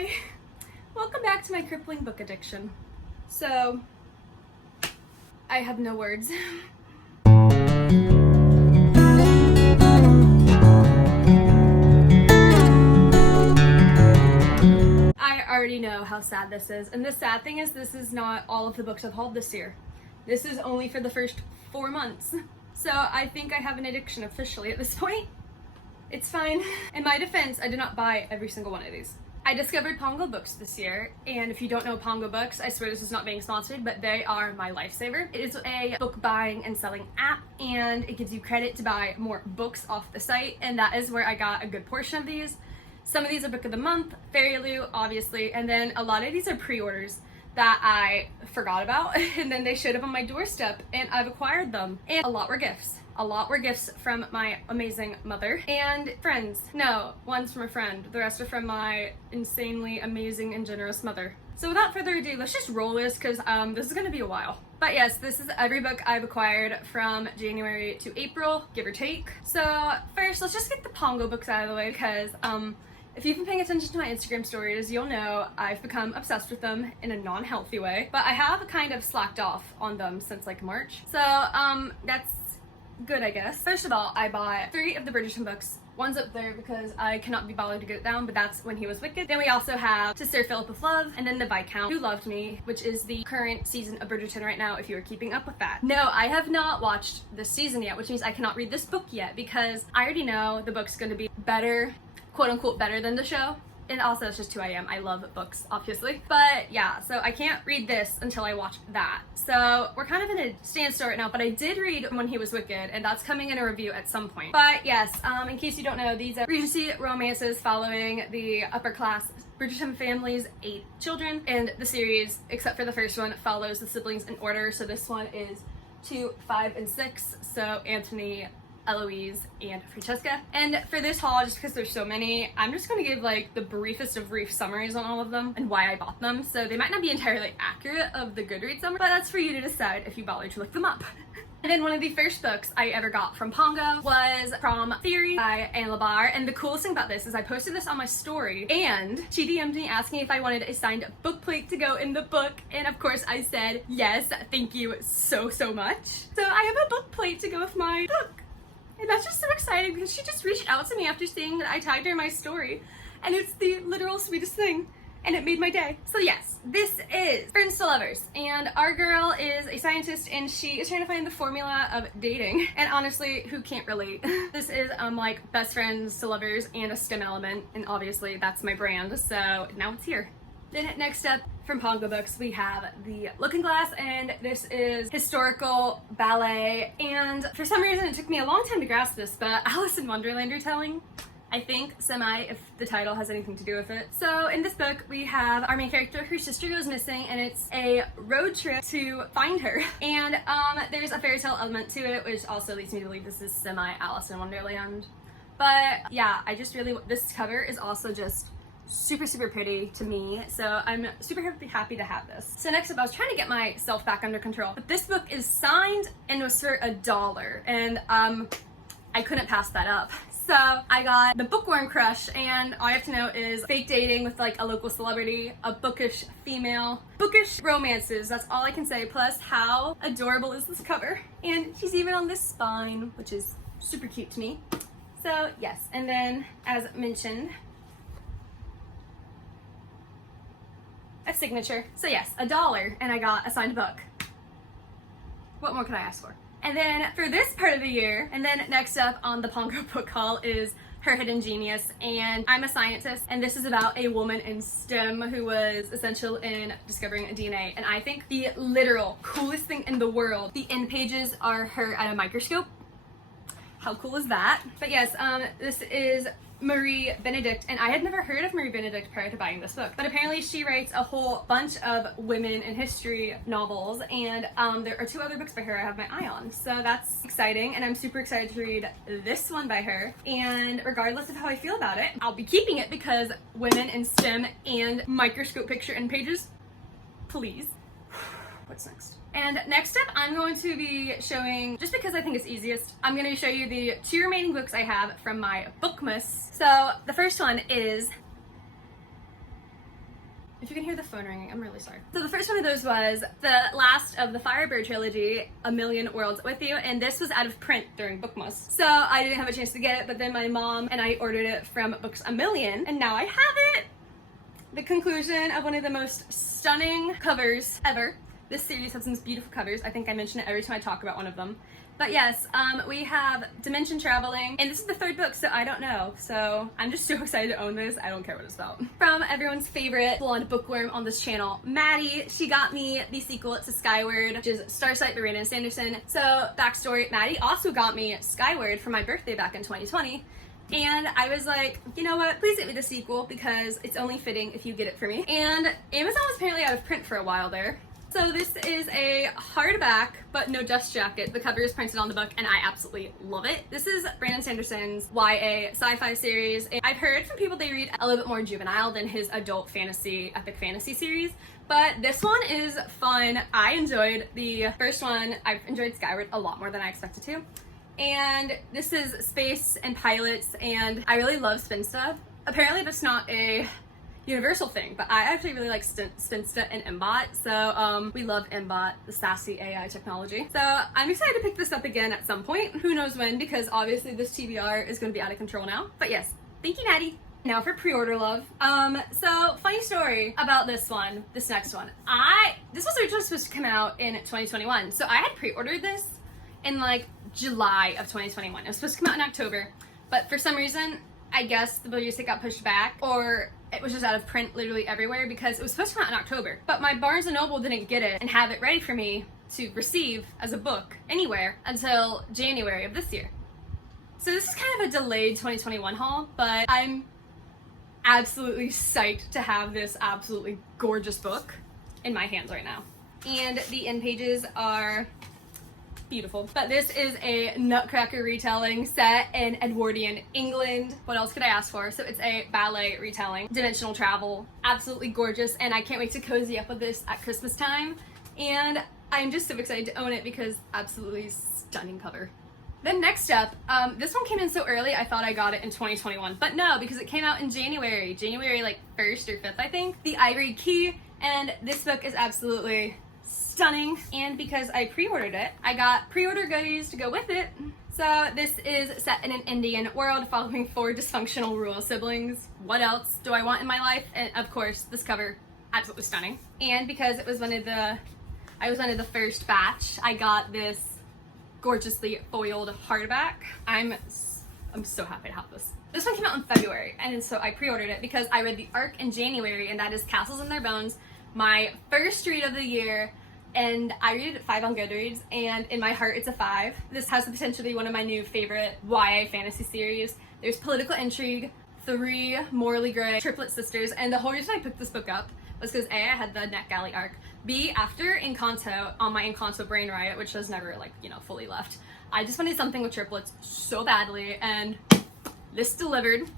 Hi! Welcome back to my crippling book addiction. So, I have no words. I already know how sad this is, and the sad thing is this is not all of the books I've hauled this year. This is only for the first 4 months. So I think I have an addiction officially at this point. It's fine. In my defense, I did not buy every single one of these. I discovered Pongo Books this year, and if you don't know Pongo Books, I swear this is not being sponsored, but they are my lifesaver. It is a book buying and selling app, and it gives you credit to buy more books off the site, and that is where I got a good portion of these. Some of these are Book of the Month, FairyLoo, obviously, and then a lot of these are pre-orders that I forgot about, and then they showed up on my doorstep, and I've acquired them. And a lot were gifts. A lot were gifts from my amazing mother and friends. No, one's from a friend. The rest are from my insanely amazing and generous mother. So without further ado, let's just roll this because this is going to be a while. But yes, this is every book I've acquired from January to April, give or take. So first, let's just get the Pongo books out of the way because if you've been paying attention to my Instagram stories, you'll know I've become obsessed with them in a non-healthy way. But I have kind of slacked off on them since like March. So that's good, I guess. First of all, I bought 3 of the Bridgerton books. One's up there because I cannot be bothered to get it down, but that's When He Was Wicked. Then we also have To Sir Philip of Love, and then The Viscount Who Loved Me, which is the current season of Bridgerton right now, if you are keeping up with that. No, I have not watched this season yet, which means I cannot read this book yet because I already know the book's going to be better, quote unquote better than the show. And also, it's just who I am. I love books, obviously. But yeah, so I can't read this until I watch that. So we're kind of in a standstill right now, but I did read When He Was Wicked, and that's coming in a review at some point. But yes, in case you don't know, these are Regency romances following the upper class Bridgerton family's 8 children. And the series, except for the first one, follows the siblings in order. So this one is 2, 5, and 6. So Anthony, Eloise, and Francesca. And for this haul, just because there's so many, I'm just going to give like the briefest of brief summaries on all of them and why I bought them. So they might not be entirely accurate of the Goodreads summary, but that's for you to decide if you bother to look them up. And then one of the first books I ever got from Pongo was Prom Theory by Anne Labar. And the coolest thing about this is I posted this on my story and she DM'd me asking if I wanted a signed book plate to go in the book. And of course I said, yes, thank you so much. So I have a book plate to go with my book. And that's just so exciting because she just reached out to me after seeing that I tagged her in my story. And it's the literal sweetest thing. And it made my day. So yes, this is Friends to Lovers. And our girl is a scientist and she is trying to find the formula of dating. And honestly, who can't relate? This is like best friends to lovers and a STEM element. And obviously that's my brand. So now it's here. Then next up from Pongo Books, we have The Looking Glass, and this is historical ballet. And for some reason, it took me a long time to grasp this, but Alice in Wonderland retelling, I think, if the title has anything to do with it. So in this book, we have our main character, her sister goes missing, and it's a road trip to find her. And there's a fairy tale element to it, which also leads me to believe this is Alice in Wonderland. But yeah, this cover is also just super pretty to me, so I'm super happy to have this. So next up, I was trying to get myself back under control, but this book is signed and was for $1, and I couldn't pass that up. So I got The Bookworm Crush, and all you have to know is fake dating with like a local celebrity, a bookish female, bookish romances. That's all I can say. Plus, how adorable is this cover? And she's even on this spine, which is super cute to me. So yes, and then as mentioned, a signature. So yes, $1, and I got a signed book. What more could I ask for? And then for this part of the year, and then next up on the Pongo book haul is Her Hidden Genius, and I'm a scientist, and this is about a woman in STEM who was essential in discovering DNA. And I think the literal coolest thing in the world, the end pages are her at a microscope. How cool is that? But yes, this is Marie Benedict, and I had never heard of Marie Benedict prior to buying this book, but apparently she writes a whole bunch of women in history novels, and there are 2 other books by her I have my eye on, so that's exciting, and I'm super excited to read this one by her. And regardless of how I feel about it, I'll be keeping it because women in STEM and microscope picture end pages, please. What's next? And next up, I'm going to be showing, just because I think it's easiest, I'm going to show you the 2 remaining books I have from my Bookmas. So the first one is If you can hear the phone ringing, I'm really sorry. So the first one of those was the last of the Firebird trilogy, A Million Worlds With You, and this was out of print during Bookmas. So I didn't have a chance to get it, but then my mom and I ordered it from Books A Million, and now I have it! The conclusion of one of the most stunning covers ever. This series has some beautiful covers. I think I mention it every time I talk about one of them. But yes, we have Dimension Traveling, and this is the third book, so I don't know. So I'm just so excited to own this. I don't care what it's about. From everyone's favorite blonde bookworm on this channel, Maddie. She got me the sequel to Skyward, which is Starsight by Brandon Sanderson. So backstory, Maddie also got me Skyward for my birthday back in 2020. And I was like, you know what, please get me the sequel because it's only fitting if you get it for me. And Amazon was apparently out of print for a while there. So this is a hardback, but no dust jacket. The cover is printed on the book, and I absolutely love it. This is Brandon Sanderson's YA sci-fi series. I've heard from people they read a little bit more juvenile than his adult fantasy, epic fantasy series, but this one is fun. I enjoyed the first one. I've enjoyed Skyward a lot more than I expected to. And this is space and pilots, and I really love Spinsta. Apparently that's not a universal thing, but I actually really like Spinsta and Mbot, so we love Mbot, the sassy AI technology. So I'm excited to pick this up again at some point. Who knows when, because obviously this TBR is going to be out of control now. But yes, thank you, Maddie. Now for pre-order love. So funny story about this next one. This was originally supposed to come out in 2021, so I had pre-ordered this in like July of 2021. It was supposed to come out in October, but for some reason, I guess the release date got pushed back, or it was just out of print literally everywhere because it was supposed to come out in October. But my Barnes & Noble didn't get it and have it ready for me to receive as a book anywhere until January of this year. So this is kind of a delayed 2021 haul, but I'm absolutely psyched to have this absolutely gorgeous book in my hands right now. And the end pages are beautiful. But this is a Nutcracker retelling set in Edwardian England. What else could I ask for? So it's a ballet retelling, dimensional travel, absolutely gorgeous, and I can't wait to cozy up with this at Christmas time. And I'm just so excited to own it because absolutely stunning cover. Then next up, this one came in so early I thought I got it in 2021, but no, because it came out in January like 1st or 5th, I think. The Ivory Key, and this book is absolutely stunning, and because I pre-ordered it, I got pre-order goodies to go with it. So this is set in an Indian world following 4 dysfunctional rural siblings. What else do I want in my life? And of course, this cover, absolutely stunning. And because it was I was one of the first batch, I got this gorgeously foiled hardback. I'm so happy to have this. This one came out in February, and so I pre-ordered it because I read the arc in January, and that is Castles in Their Bones, my first read of the year. And I rated it 5 on Goodreads, and in my heart it's a 5. This has the potential to be one of my new favorite YA fantasy series. There's political intrigue, 3 morally gray triplet sisters, and the whole reason I picked this book up was because A, I had the NetGalley arc, B, after Encanto, on my Encanto brain riot, which has never fully left, I just wanted something with triplets so badly, and this delivered.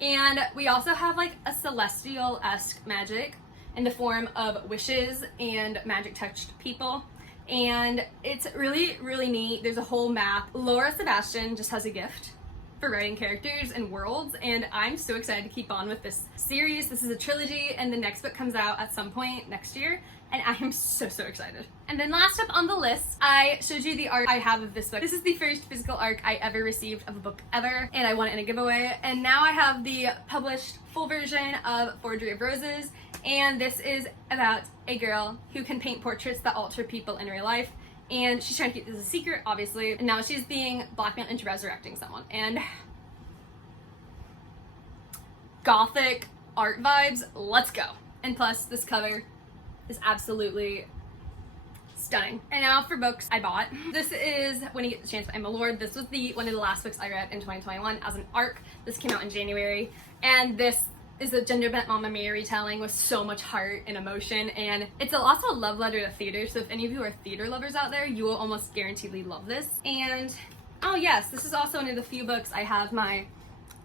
And we also have like a celestial-esque magic in the form of wishes and magic touched people, and it's really, really neat. There's a whole map. Laura Sebastian just has a gift for writing characters and worlds, and I'm so excited to keep on with this series. This is a trilogy, and the next book comes out at some point next year, and I am so excited. And then last up on the list, I showed you the art I have of this book. This is the first physical arc I ever received of a book ever, and I won it in a giveaway, and now I have the published full version of Forgery of Roses. And this is about a girl who can paint portraits that alter people in real life. And she's trying to keep this a secret, obviously. And now she's being blackmailed into resurrecting someone. And gothic art vibes, let's go. And plus, this cover is absolutely stunning. And now for books I bought. This is When You Get the Chance by Emma Lord. This was one of the last books I read in 2021 as an arc. This came out in January. And this is a gender-bent Mamma Mia retelling with so much heart and emotion, and it's also a love letter to theater, so if any of you are theater lovers out there, you will almost guaranteedly love this. And oh yes, this is also one of the few books I have my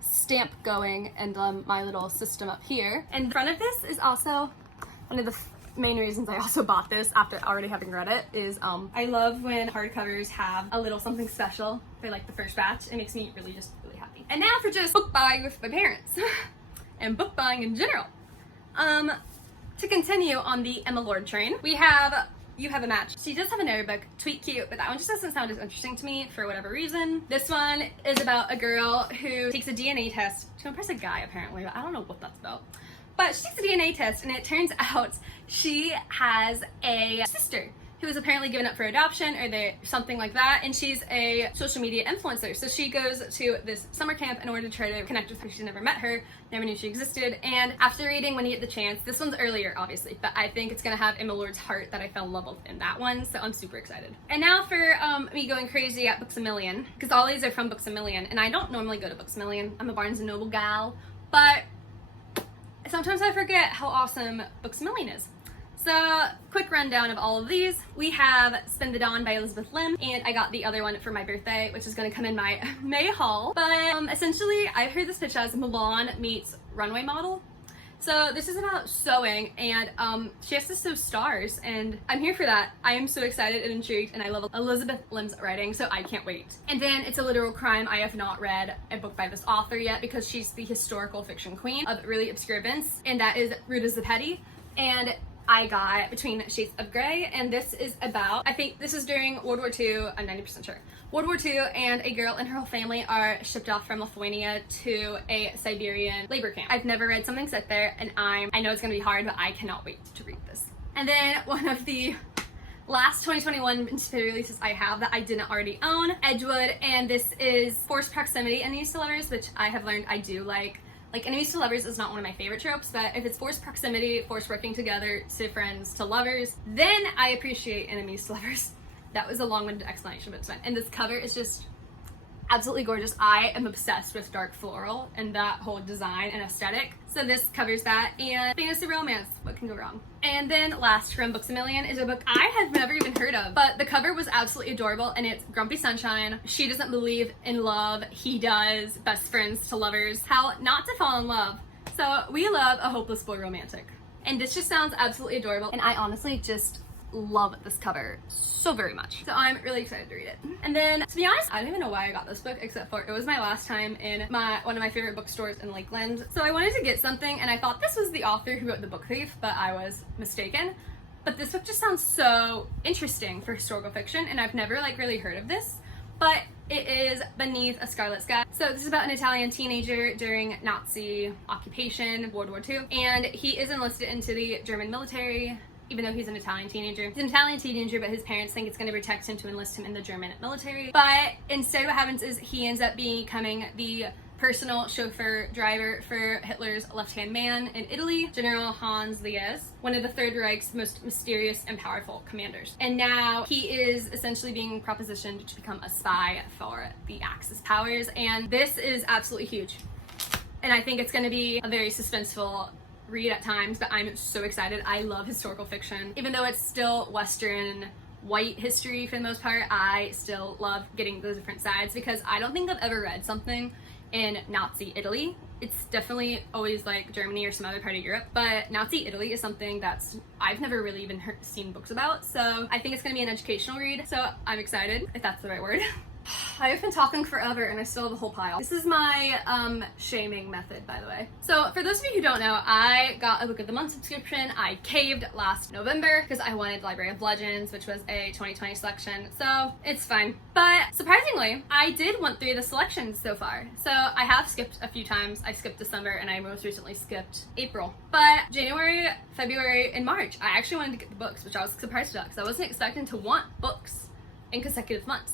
stamp going and my little system up here. And in front of this is also one of the main reasons I also bought this after already having read it is I love when hardcovers have a little something special for like the first batch. It makes me really happy. And now for just book buying with my parents. And book buying in general. to continue on the Emma Lord train, we have You Have a Match. She does have another book, Tweet Cute, but that one just doesn't sound as interesting to me for whatever reason. This one is about a girl who takes a DNA test to impress a guy, apparently, but I don't know what that's about. But she takes a DNA test, and it turns out she has a sister who was apparently given up for adoption or something like that, and she's a social media influencer. So she goes to this summer camp in order to try to connect with her. She's never met her, never knew she existed, and after reading When You Get the Chance, this one's earlier obviously, but I think it's gonna have Emma Lord's heart that I fell in love with in that one, so I'm super excited. And now for me going crazy at Books A Million, because all these are from Books A Million, and I don't normally go to Books A Million. I'm a Barnes & Noble gal, but sometimes I forget how awesome Books A Million is. So, quick rundown of all of these. We have Spend the Dawn by Elizabeth Lim, and I got the other one for my birthday, which is going to come in my May haul. But essentially, I've heard this pitch as Milan meets runway model. So this is about sewing, and she has to sew stars, and I'm here for that. I am so excited and intrigued, and I love Elizabeth Lim's writing, so I can't wait. And then It's a Literal Crime. I have not read a book by this author yet because she's the historical fiction queen of really obscure events, and that is Ruta Zepedi. And I got Between Shades of Grey, and this is about, I think this is during World War II, I'm 90% sure. World War II, and a girl and her whole family are shipped off from Lithuania to a Siberian labor camp. I've never read something set there, and I know it's gonna be hard, but I cannot wait to read this. And then one of the last 2021 releases I have that I didn't already own, Edgewood, and this is Forced Proximity Enemies to Lovers, which I have learned I do like. Like, enemies to lovers is not one of my favorite tropes, but if it's forced proximity, forced working together, to friends, to lovers, then I appreciate enemies to lovers. That was a long-winded explanation, but it's fine. And this cover is just absolutely gorgeous. I am obsessed with dark floral and that whole design and aesthetic. So this covers that, and fantasy romance, what can go wrong? And then last from Books A Million is a book I had never even heard of, but the cover was absolutely adorable, and it's Grumpy Sunshine. She doesn't believe in love, he does. Best friends to lovers. How not to fall in love. So we love a hopeless boy romantic. And this just sounds absolutely adorable, and I honestly just love this cover so very much. So I'm really excited to read it. And then, to be honest, I don't even know why I got this book, except for it was my last time in one of my favorite bookstores in Lakeland. So I wanted to get something, and I thought this was the author who wrote The Book Thief, but I was mistaken. But this book just sounds so interesting for historical fiction, and I've never really heard of this. But it is Beneath a Scarlet Sky. So this is about an Italian teenager during Nazi occupation, World War II, and he is enlisted into the German military, even though he's an Italian teenager. He's an Italian teenager, but his parents think it's going to protect him to enlist him in the German military. But instead what happens is he ends up becoming the personal chauffeur driver for Hitler's left-hand man in Italy, General Hans Lies, one of the Third Reich's most mysterious and powerful commanders. And now he is essentially being propositioned to become a spy for the Axis powers, and this is absolutely huge. And I think it's going to be a very suspenseful read at times, but I'm so excited. I love historical fiction. Even though it's still Western white history for the most part, I still love getting those different sides, because I don't think I've ever read something in Nazi Italy. It's definitely always like Germany or some other part of Europe, but Nazi Italy is something that's I've never really even seen books about, so I think it's gonna be an educational read, so I'm excited, if that's the right word. I've been talking forever and I still have a whole pile. This is my shaming method, by the way. So for those of you who don't know, I got a Book of the Month subscription. I caved last November because I wanted Library of Legends, which was a 2020 selection, so it's fine. But surprisingly, I did want through the selections so far. So I have skipped a few times. I skipped December and I most recently skipped April. But January, February, and March, I actually wanted to get the books, which I was surprised about because I wasn't expecting to want books in consecutive months.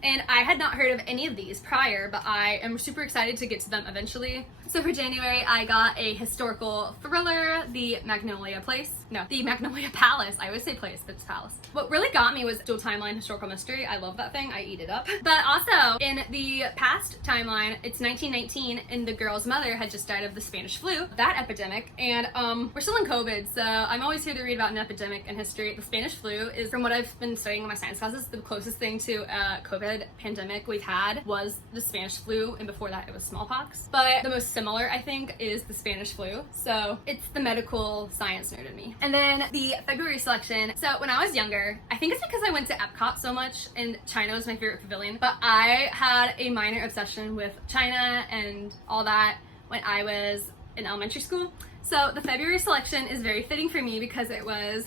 And I had not heard of any of these prior, but I am super excited to get to them eventually. So for January, I got a historical thriller, The Magnolia Palace. I always say place, but it's palace. What really got me was dual timeline historical mystery. I love that thing. I eat it up. But also, in the past timeline, it's 1919, and the girl's mother had just died of the Spanish flu, that epidemic, and we're still in COVID, so I'm always here to read about an epidemic in history. The Spanish flu is, from what I've been studying in my science classes, the closest thing to a COVID pandemic we've had was the Spanish flu, and before that it was smallpox. But the most similar, I think, is the Spanish flu, so it's the medical science nerd in me. And then the February selection, so when I was younger, I think it's because I went to Epcot so much, and China was my favorite pavilion, but I had a minor obsession with China and all that when I was in elementary school. So the February selection is very fitting for me because it was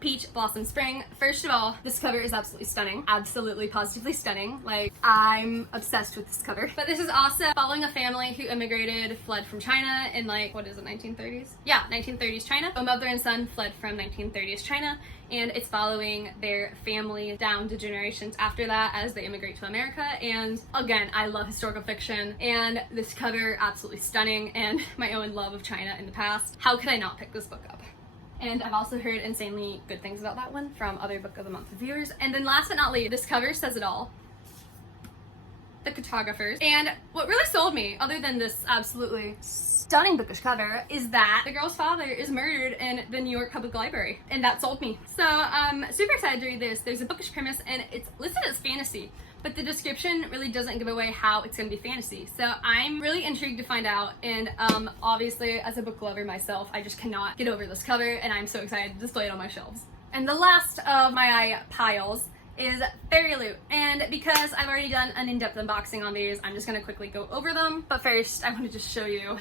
Peach Blossom Spring. First of all, this cover is absolutely stunning. Absolutely, positively stunning. Like, I'm obsessed with this cover. But this is also following a family who immigrated, fled from China in like, what is it, 1930s? Yeah, 1930s China. A mother and son fled from 1930s China, and it's following their family down to generations after that as they immigrate to America. And again, I love historical fiction, and this cover, absolutely stunning, and my own love of China in the past. How could I not pick this book up? And I've also heard insanely good things about that one from other Book of the Month reviewers. And then last but not least, this cover says it all. The cartographers. And what really sold me, other than this absolutely stunning bookish cover, is that the girl's father is murdered in the New York Public Library. And that sold me. So I'm super excited to read this. There's a bookish premise and it's listed as fantasy, but the description really doesn't give away how it's going to be fantasy. So I'm really intrigued to find out, and obviously as a book lover myself, I just cannot get over this cover, and I'm so excited to display it on my shelves. And the last of my piles is Fairy Loot, and because I've already done an in-depth unboxing on these, I'm just going to quickly go over them. But first, I want to just show you.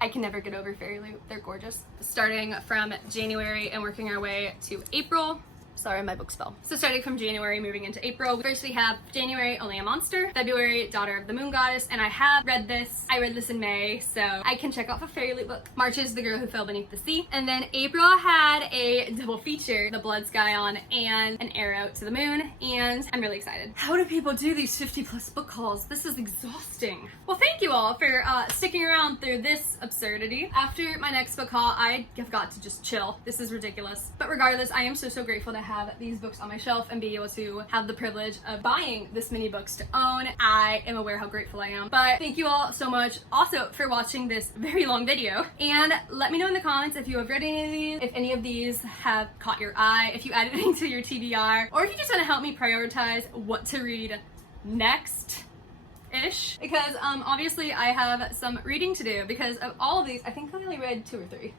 I can never get over Fairy Loot. They're gorgeous. Starting from January and working our way to April. Sorry, my book fell. So starting from January, moving into April. First we have January, Only a Monster. February, Daughter of the Moon Goddess. And I have read this. I read this in May, so I can check off a Fairy Loot book. March is The Girl Who Fell Beneath the Sea. And then April had a double feature, The Blood Scion and An Arrow to the Moon. And I'm really excited. How do people do these 50+ book hauls? This is exhausting. Well, thank you all for sticking around through this absurdity. After my next book haul, I have got to just chill. This is ridiculous. But regardless, I am so grateful to have these books on my shelf and be able to have the privilege of buying this many books to own. I am aware how grateful I am. But thank you all so much also for watching this very long video. And let me know in the comments if you have read any of these, if any of these have caught your eye, if you added anything to your TBR, or if you just want to help me prioritize what to read next-ish. Because obviously I have some reading to do because of all of these. I think I only read 2 or 3.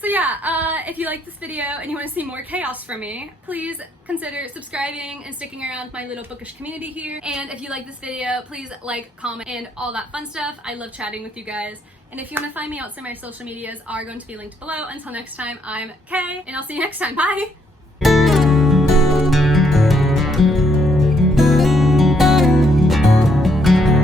So yeah, if you like this video and you want to see more chaos from me, please consider subscribing and sticking around my little bookish community here. And if you like this video, please like, comment, and all that fun stuff. I love chatting with you guys. And if you want to find me outside, my social medias are going to be linked below. Until next time, I'm Kay, and I'll see you next time. Bye!